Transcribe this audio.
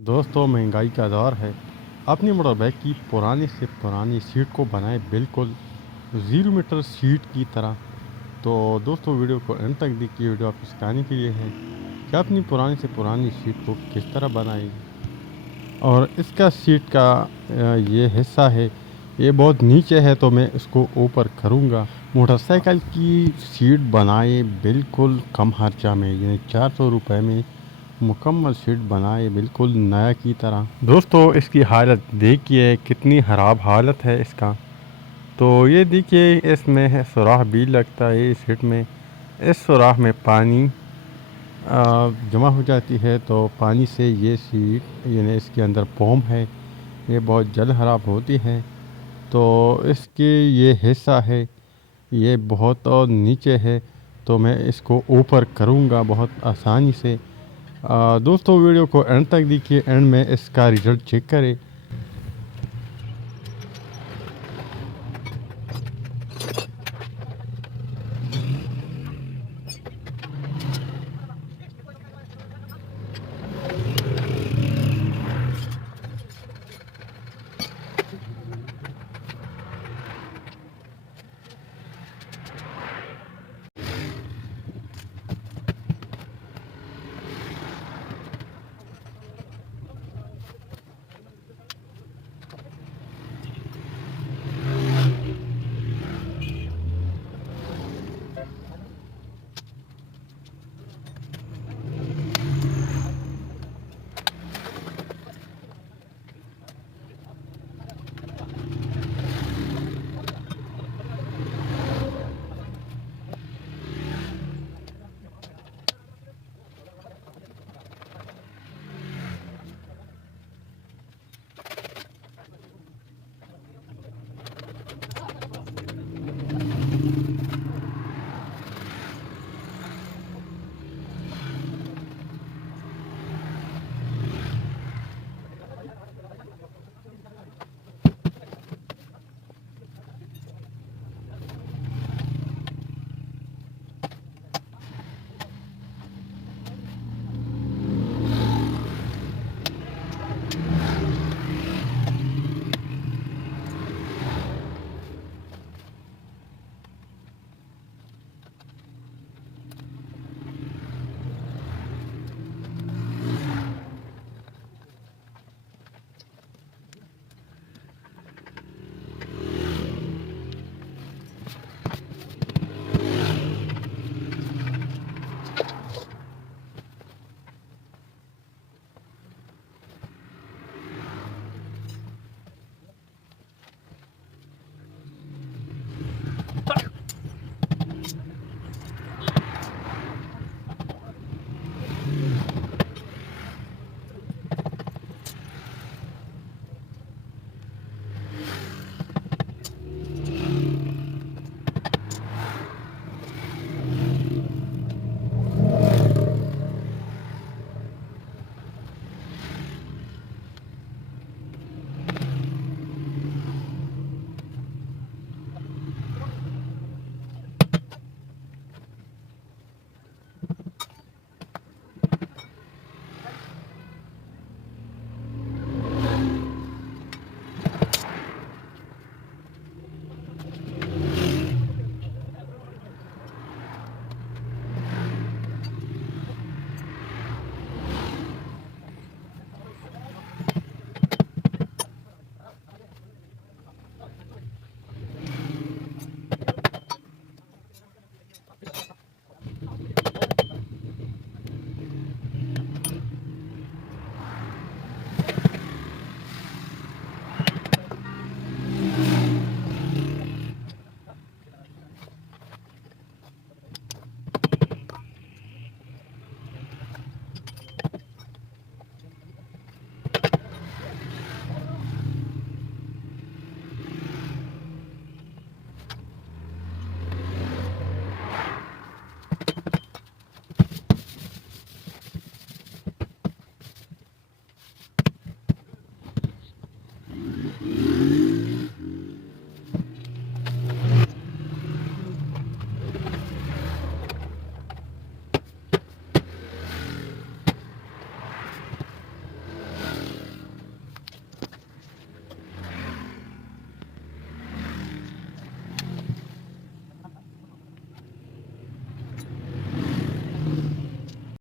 दोस्तों, महंगाई का दौर है। अपनी मोटर बाइक की पुरानी से पुरानी सीट को बनाए बिल्कुल 0 मीटर सीट की तरह। तो दोस्तों, वीडियो को अंत तक देखिए। वीडियो आपको सिखाने के लिए है कि अपनी पुरानी से पुरानी सीट को किस तरह बनाएं। और इसका सीट का ये हिस्सा है, ये बहुत नीचे है, तो मैं इसको ऊपर करूँगा। मोटरसाइकिल की सीट बनाए बिल्कुल कम खर्चा में, यानी 400 रुपये में मुकम्मल सीट बनाए बिल्कुल नया की तरह। दोस्तों, इसकी हालत देखिए, कितनी ख़राब हालत है इसका। तो ये देखिए, इसमें है सुराख भी लगता है इस सीट में। इस सुराख में पानी जमा हो जाती है, तो पानी से ये सीट, यानी इसके अंदर फोम है, ये बहुत जल्द ख़राब होती है। तो इसके ये हिस्सा है, ये बहुत और नीचे है, तो मैं इसको ऊपर करूँगा बहुत आसानी से। दोस्तों, वीडियो को एंड तक देखिए। एंड में इसका रिज़ल्ट चेक करें